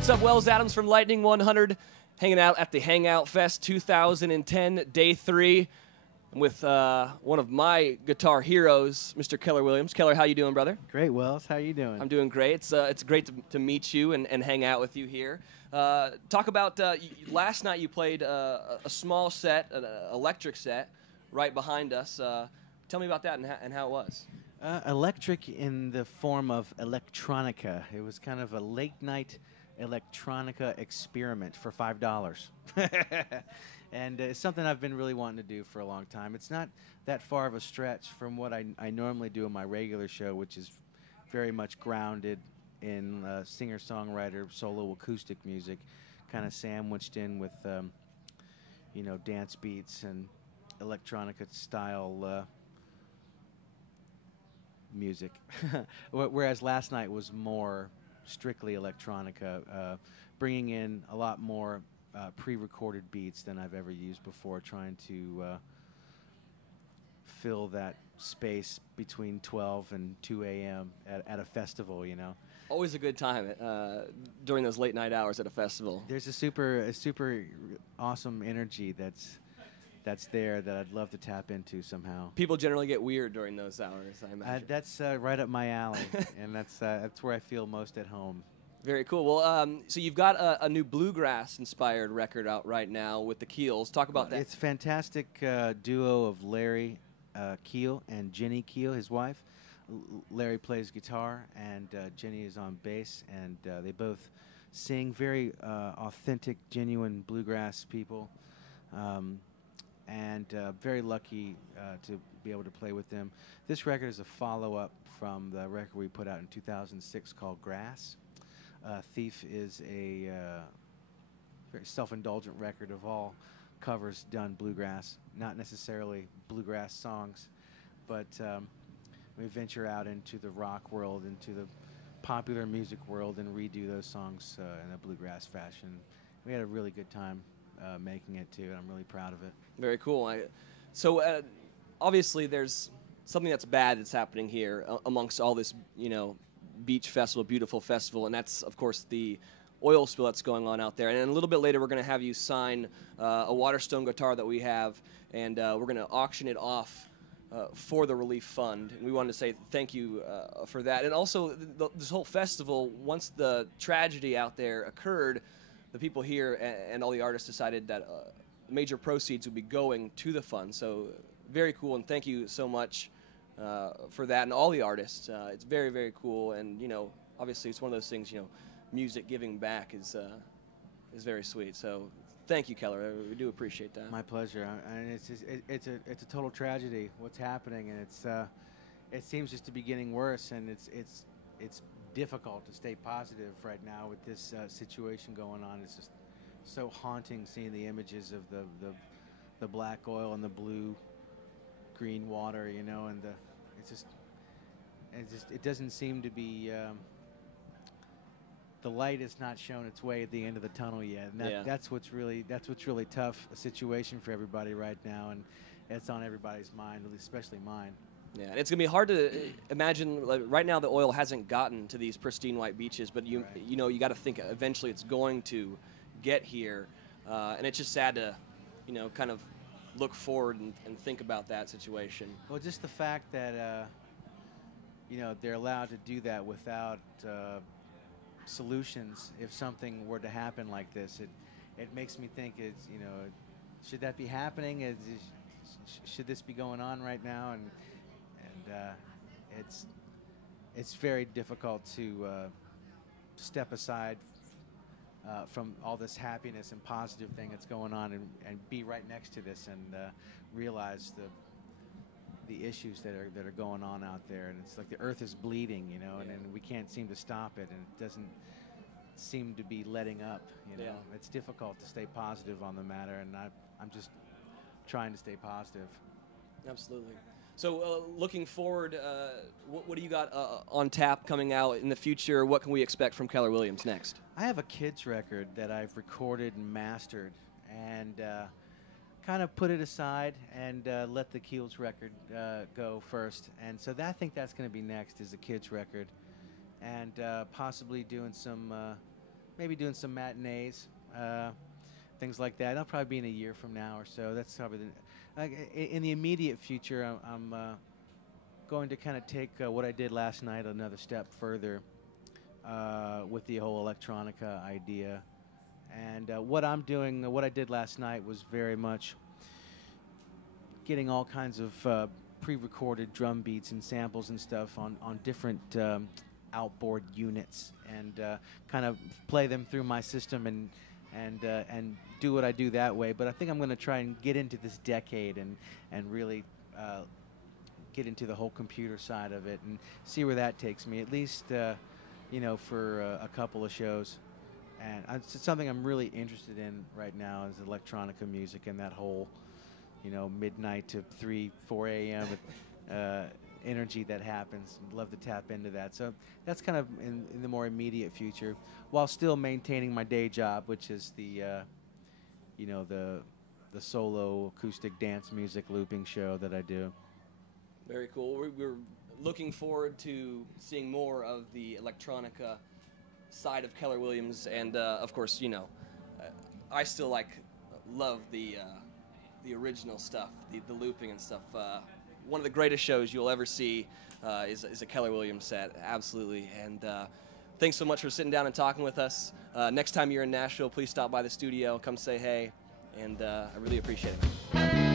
What's up, Wells Adams from Lightning 100, hanging out at the Hangout Fest 2010, Day 3. I'm with one of my guitar heroes, Mr. Keller Williams. Keller, how you doing, brother? Great, Wells. How you doing? I'm doing great. It's great to meet you and hang out with you here. Talk about last night you played a small set, an electric set, right behind us. Tell me about that and how it was. Electric in the form of electronica. It was kind of a late-night electronica experiment for $5. And it's something I've been really wanting to do for a long time. It's not that far of a stretch from what I normally do in my regular show, which is very much grounded in singer-songwriter, solo acoustic music, kind of sandwiched in with, dance beats and electronica-style music. Whereas last night was more strictly electronica, bringing in a lot more pre-recorded beats than I've ever used before, trying to fill that space between 12 and 2 a.m. at a festival, you know. Always a good time during those late night hours at a festival. There's a super awesome energy that's there that I'd love to tap into somehow. People generally get weird during those hours, I imagine. That's right up my alley, and that's where I feel most at home. Very cool. Well, so you've got a new bluegrass-inspired record out right now with the Keels. Talk about that. It's a fantastic duo of Larry Keel and Jenny Keel, his wife. Larry plays guitar, and Jenny is on bass, and they both sing. Very authentic, genuine bluegrass people. And very lucky to be able to play with them. This record is a follow-up from the record we put out in 2006 called Grass. Thief is a very self-indulgent record of all covers done bluegrass, not necessarily bluegrass songs, but we venture out into the rock world, into the popular music world, and redo those songs in a bluegrass fashion. We had a really good time making it too, and I'm really proud of it. Very cool. So obviously there's something that's bad that's happening here amongst all this, beach festival, beautiful festival, and that's, of course, the oil spill that's going on out there. And then a little bit later, we're going to have you sign a Waterstone guitar that we have, and we're going to auction it off for the Relief Fund. And we wanted to say thank you for that. And also, this whole festival, once the tragedy out there occurred, the people here and all the artists decided that major proceeds would be going to the fund. So very cool, and thank you so much for that, and all the artists. It's very, very cool, and obviously it's one of those things. Music giving back is very sweet. So thank you, Keller. We do appreciate that. My pleasure. And it's a total tragedy what's happening, and it seems just to be getting worse, and it's difficult to stay positive right now with this situation going on. It's just so haunting seeing the images of the black oil and the blue green water, and it doesn't seem to be the light has not shown its way at the end of the tunnel yet, and that's what's really tough a situation for everybody right now, and it's on everybody's mind, especially mine. Yeah, and it's gonna be hard to imagine. Like, right now, the oil hasn't gotten to these pristine white beaches, but you got to think eventually it's going to get here, and it's just sad to, kind of look forward and think about that situation. Well, just the fact that they're allowed to do that without solutions. If something were to happen like this, it makes me think should that be happening? Should this be going on right now? And it's very difficult to step aside from all this happiness and positive thing that's going on and be right next to this and realize the issues that are going on out there. And it's like the earth is bleeding, and we can't seem to stop it, and it doesn't seem to be letting up. It's difficult to stay positive on the matter, and I'm just trying to stay positive. Absolutely. So looking forward, what do you got on tap coming out in the future? What can we expect from Keller Williams next? I have a kids record that I've recorded and mastered, and kind of put it aside and let the Keels record go first. And so I think that's going to be next, is the kids record, and possibly doing some maybe doing some matinees, things like that. That'll probably be in a year from now or so. That's probably in the immediate future. I'm going to kind of take what I did last night another step further with the whole electronica idea. And what I'm doing, what I did last night was very much getting all kinds of pre-recorded drum beats and samples and stuff on different outboard units, and kind of play them through my system and do what I do that way. But I think I'm going to try and get into this decade and really get into the whole computer side of it and see where that takes me, at least for a couple of shows. And it's something I'm really interested in right now is electronica music and that whole, midnight to 3, 4 a.m. Energy that happens. I'd love to tap into that. So that's kind of in the more immediate future, while still maintaining my day job, which is the solo acoustic dance music looping show that I do. Very cool. We're looking forward to seeing more of the electronica side of Keller Williams, and of course, I still love the original stuff, the looping and stuff. One of the greatest shows you'll ever see is a Keller Williams set, absolutely. And thanks so much for sitting down and talking with us. Next time you're in Nashville, please stop by the studio, come say hey, and I really appreciate it.